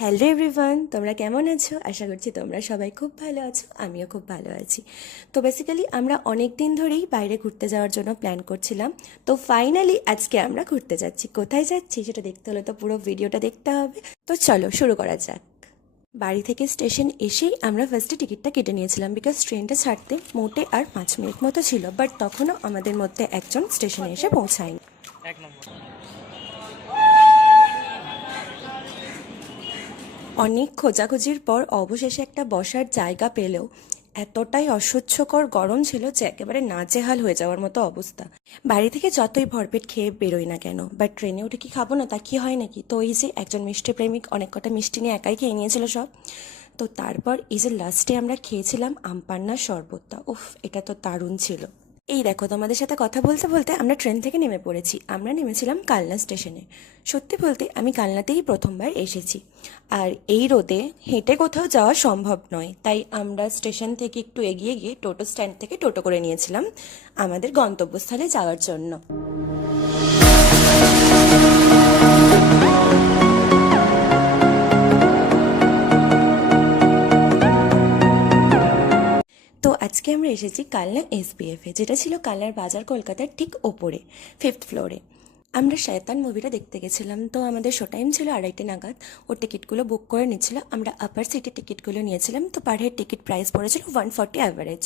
Hello everyone, তোমরা কেমন আছো? আশা করছি তোমরা সবাই খুব ভালো আছো, আমিও খুব ভালো আছি। তো বেসিক্যালি আমরা অনেক দিন ধরেই বাইরে ঘুরতে যাওয়ার জন্য প্ল্যান করছিলাম। তো ফাইনালি আজকে আমরা ঘুরতে যাচ্ছি। কোথায় যাচ্ছি সেটা দেখতে হলে তো পুরো ভিডিওটা দেখতে হবে। তো চলো শুরু করা যাক। বাড়ি থেকে স্টেশন এসেই আমরা ফার্স্টে টিকিটটা কেটে নিয়েছিলাম, বিকজ ট্রেনটা ছাড়তে মোটে আর 5 মিনিট মতো ছিল, বাট তখনও আমাদের মধ্যে একজন স্টেশনে এসে পৌঁছায়নি। অনেক খোঁজাখুঁজির পর অবশেষে একটা বসার জায়গা পেলেও এতটাই অসহ্যকর গরম ছিল যে একেবারে নাজেহাল হয়ে যাওয়ার মতো অবস্থা। বাড়ি থেকে যতই ভরপেট খেয়ে বেরোই না কেন, বাট ট্রেনে উঠে কি খাবো না, তা কি হয় নাকি? তো এই যে একজন মিষ্টি প্রেমিক অনেক কটা মিষ্টি নিয়ে একাই খেয়ে নিয়েছিল সব। তো তারপর এই যে লাস্টে আমরা খেয়েছিলাম আমপান্নার শরবতটা, উফ, এটা তো দারুণ ছিল। এই দেখো, তোমাদের সাথে কথা বলতে বলতে আমরা ট্রেন থেকে নেমে পড়েছি। আমরা নেমেছিলাম কালনা স্টেশনে। সত্যি বলতে আমি কালনাতেই প্রথমবার এসেছি, আর এই রোদে হেঁটে কোথাও যাওয়া সম্ভব নয়, তাই আমরা স্টেশন থেকে একটু এগিয়ে গিয়ে টোটো স্ট্যান্ড থেকে টোটো করে নিয়েছিলাম আমাদের গন্তব্যস্থলে যাওয়ার জন্য। তো আজকে আমরা এসেছি কালনা এসবিএফে, যেটা ছিল কালনার বাজার কলকাতার ঠিক ওপরে, 5th ফ্লোরে। আমরা শয়তান মুভিটা দেখতে গেছিলাম, তো আমাদের শো টাইম ছিল 2:30 নাগাদ। ওর টিকিটগুলো বুক করে নিচ্ছিল, আমরা আপার সিটের টিকিটগুলো নিয়েছিলাম। তো পার হেড টিকিট প্রাইস পড়েছিল 140 অ্যাভারেজ।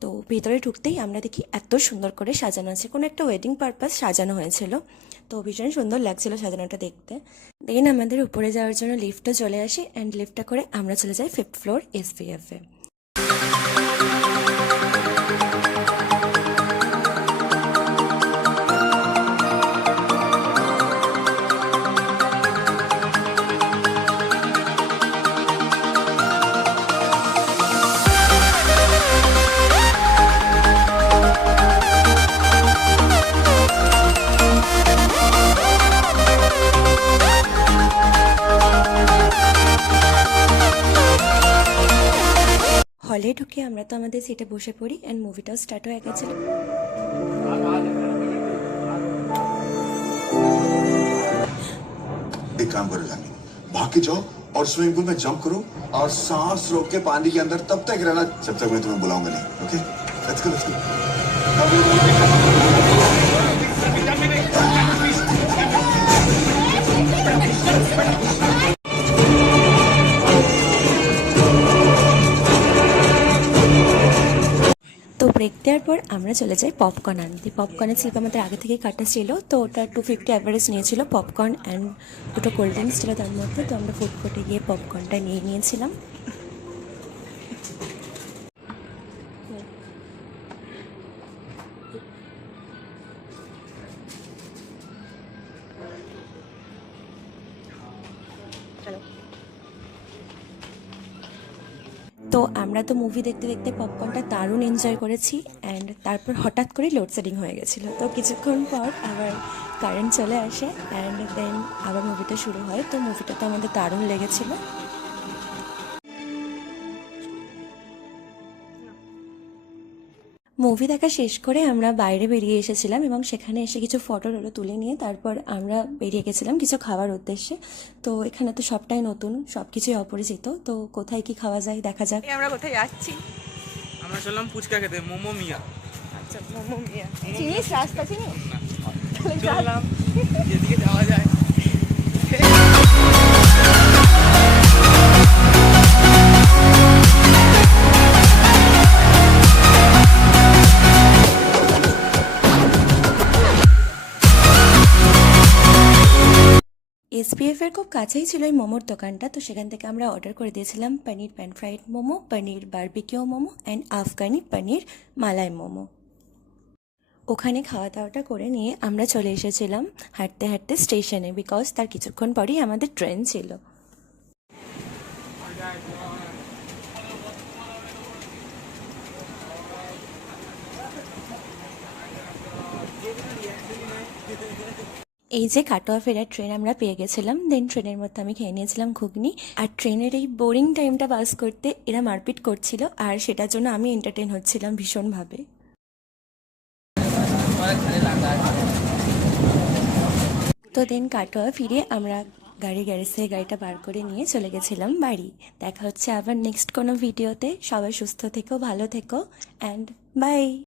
তো ভিতরে ঢুকতেই আমরা দেখি এত সুন্দর করে সাজানো আছে, কোনো একটা ওয়েডিং পারপাস সাজানো হয়েছিল। তো ভীষণ সুন্দর লাগছিল সাজানোটা দেখতে। দেন আমাদের উপরে যাওয়ার জন্য লিফটও চলে আসে, অ্যান্ড লিফটটা করে আমরা চলে যাই 5th ফ্লোর এসবিএফে। হলে ঢুকে আমরা তো আমাদের সিটে বসে পড়ি, অ্যান্ড মুভিটাও স্টার্ট হয়ে গেছিল। एक काम करो जानी, भाग के जाओ और स्विमिंग पूल में जंप करो और सांस रोक के पानी के अंदर तब तक रहना जब तक मैं तुम्हें बुलाऊंगा नहीं। Okay, let's go let's go. তো ব্রেক দেওয়ার পর আমরা চলে যাই পপকর্ন আনতে। পপকর্নের স্লিপ আমাদের আগে থেকেই কাটা ছিল, তো ওটা 250 অ্যাভারেজ নিয়েছিল পপকর্ন, অ্যান্ড দুটো কোল্ড ড্রিঙ্কস ছিল তার মধ্যে। তো আমরা ফুড কোর্টে গিয়ে পপকর্নটা নিয়ে নিয়েছিলাম। তো আমরা তো মুভি দেখতে দেখতে পপকর্নটা দারুণ এনজয় করেছি, অ্যান্ড তারপর হঠাৎ করে লোডশেডিং হয়ে গেছিলো। তো কিছুক্ষণ পর আবার কারেন্ট চলে আসে, অ্যান্ড দেন আবার মুভিটা শুরু হয়। তো মুভিটা তো আমাদের দারুণ লেগেছিলো। মুভি দেখা শেষ করে আমরা বাইরে বেরিয়ে এসেছিলাম, এবং সেখানে এসে কিছু ফটো তুলে নিয়ে তারপর আমরা বেরিয়ে গেছিলাম কিছু খাওয়ার উদ্দেশ্যে। তো এখানে তো সবটাই নতুন, সব কিছুই অপরিচিত, তো কোথায় কি খাওয়া যায় দেখা যাক। আমরা কোথায় যাচ্ছি? আমরা চললাম ফুচকা খেতে, মোমো মিয়া। আচ্ছা, মোমো মিয়া। চিনিস? রাস্তা চিনিস? চললাম যেদিকে যাওয়া যায়। এসপিএফের খুব কাছেই ছিল এই মোমোর দোকানটা। তো সেখান থেকে আমরা অর্ডার করে দিয়েছিলাম paneer pan fried momo, paneer barbecue momo, and Afghani paneer malai momo. ওখানে খাওয়া দাওয়াটা করে নিয়ে আমরা চলে এসেছিলাম হাঁটতে হাঁটতে স্টেশনে, বিকজ তার কিছুক্ষণ পরেই আমাদের ট্রেন ছিল। এই যে কাটোয়া ফেরার ট্রেন আমরা পেয়ে গেছিলাম। দেন ট্রেনের মধ্যে আমি খেয়ে নিয়েছিলাম ঘুগনি। আর ট্রেনের এই বোরিং টাইমটা পাস করতে এরা মারপিট করছিল, আর সেটার জন্য আমি এন্টারটেন হচ্ছিলাম ভীষণভাবে। তো দেন কাটোয়া ফিরে আমরা গ্যারেজ থেকে গাড়িটা বার করে নিয়ে চলে গেছিলাম বাড়ি। দেখা হচ্ছে আবার নেক্সট কোনো ভিডিওতে। সবাই সুস্থ থেকো, ভালো থেকো, অ্যান্ড বাই।